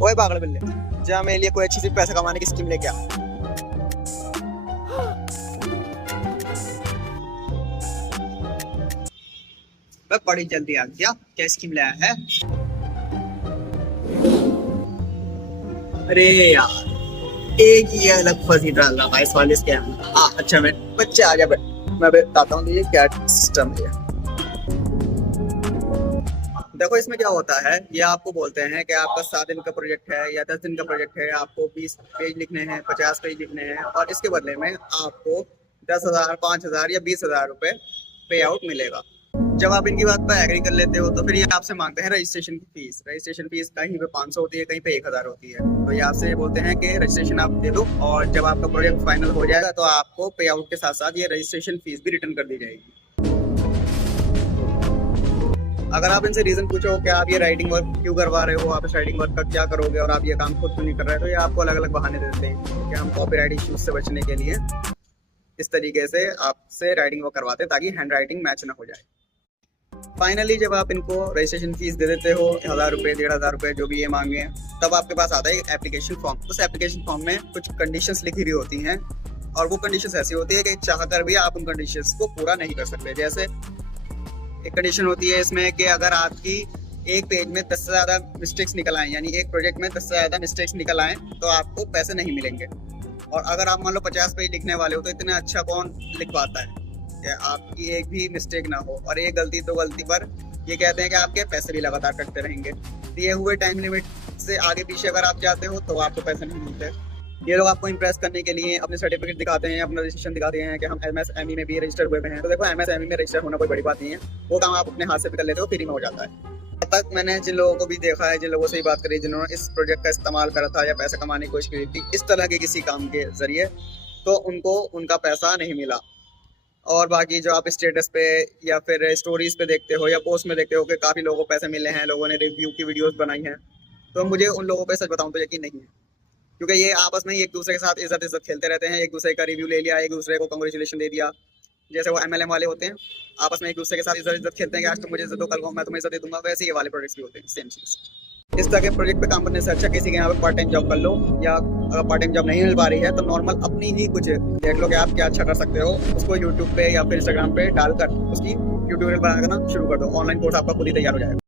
ओए पागल बिल्ले, जा मेरे लिए कोई अच्छी सी पैसा कमाने की स्कीम लेके आ। मैं बड़ी जल्दी आ गया, क्या स्कीम लाया है? अरे यार, एक ही अलग फर्जी डाल रहा है इस वाले स्कैम में। अच्छा, मैं बच्चे आ गया, मैं बताता हूँ ये क्या सिस्टम है। देखो इसमें क्या होता है, ये आपको बोलते हैं कि आपका 7 दिन का प्रोजेक्ट है या 10 दिन का प्रोजेक्ट है, आपको 20 पेज लिखने हैं, 50 पेज लिखने हैं, और इसके बदले में आपको 10,000, 5,000 या 20,000 रुपए पे आउट मिलेगा। जब आप इनकी बात पर एग्री कर लेते हो तो फिर ये आपसे मांगते हैं रजिस्ट्रेशन की फीस। रजिस्ट्रेशन फीस कहीं पे 500 होती है, कहीं पे 1,000 होती है। तो ये आपसे बोलते हैं कि रजिस्ट्रेशन आप दे दो, और जब आपका प्रोजेक्ट फाइनल हो जाएगा तो आपको पे आउट के साथ साथ ये रजिस्ट्रेशन फीस भी रिटर्न कर दी जाएगी। अगर आप इनसे रीजन पूछो कि आप ये राइटिंग वर्क क्यों करवा रहे हो, आप इस राइटिंग वर्क का क्या करोगे, और आप ये काम खुद क्यों नहीं कर रहे, तो ये आपको अलग अलग बहाने देते हैं कि हम कॉपीराइट इश्यूज से बचने के लिए इस तरीके से आपसे राइटिंग वर्क करवाते हैं ताकि हैंड राइटिंग मैच ना हो जाए। फाइनली जब आप इनको रजिस्ट्रेशन फीस दे देते हो, 1,000 रुपये, 1,500 रुपये, जो भी ये मांगे, तब आपके पास आता है एक एप्लीकेशन फॉर्म। उस एप्लीकेशन फॉर्म में कुछ कंडीशंस लिखी हुई होती हैं, और वो कंडीशंस ऐसी होती है कि चाहकर भी आप उन कंडीशंस को पूरा नहीं कर सकते। जैसे एक कंडीशन होती है इसमें कि अगर आपकी एक पेज में 10 से ज़्यादा मिस्टेक्स निकल आए, यानी एक प्रोजेक्ट में 10 से ज़्यादा मिस्टेक्स निकल आए, तो आपको पैसे नहीं मिलेंगे। और अगर आप मान लो 50 पेज लिखने वाले हो, तो इतना अच्छा कौन लिख पाता है कि आपकी एक भी मिस्टेक ना हो, और एक गलती दो गलती पर ये कहते हैं कि आपके पैसे भी लगातार कटते रहेंगे। दिए हुए टाइम लिमिट से आगे पीछे अगर आप जाते हो तो आपको पैसे नहीं मिलते। ये लोग आपको इंप्रेस करने के लिए अपने सर्टिफिकेट दिखाते हैं, अपना रजिस्ट्रेशन दिखाते हैं कि हम MSME में भी रजिस्टर हुए हैं। तो देखो, MSME में रजिस्टर होना कोई बड़ी बात नहीं है, वो काम आप अपने हाथ से भी कर लेते हो, फ्री में हो जाता है। अब तक मैंने जिन लोगों को भी देखा है, जिन लोगों से ही बात करी, जिन्होंने इस प्रोजेक्ट का इस्तेमाल करा था या पैसा कमाने की कोशिश की थी इस तरह के किसी काम के जरिए, तो उनको उनका पैसा नहीं मिला। और बाकी जो आप स्टेटस पे या फिर स्टोरीज पे देखते हो या पोस्ट में देखते हो कि काफ़ी लोगों को पैसे मिले हैं, लोगों ने रिव्यू की वीडियोस बनाई हैं, तो मुझे उन लोगों पे सच बताऊं तो यकीन नहीं है, क्योंकि ये आपस में ही एक दूसरे के साथ इज्जत खेलते रहते हैं। एक दूसरे का रिव्यू ले लिया, एक दूसरे को कांग्रेचुलेशन दे दिया, जैसे वो MLM वाले होते हैं, आपस में एक दूसरे के साथ इज्जत खेलते हैं कि आज तुम मुझे इज्जत दो, कल को मैं तुम्हें इज्जत दे दूंगा। वैसे ये वाले प्रोजेक्ट्स भी होते हैं, सेम चीज़। इस तरह के प्रोजेक्ट पे काम करने से अच्छा किसी के यहाँ पे पार्ट टाइम जॉब कर लो, या अगर पार्ट टाइम जॉब नहीं मिल पा रही है तो नॉर्मल अपनी ही कुछ देख लो कि आप क्या अच्छा कर सकते हो, उसको यूट्यूब पे या फिर इंस्टाग्राम पे डालकर उसकी ट्यूटोरियल बनाना शुरू कर दो। ऑनलाइन कोर्स आपका खुद ही तैयार हो जाएगा।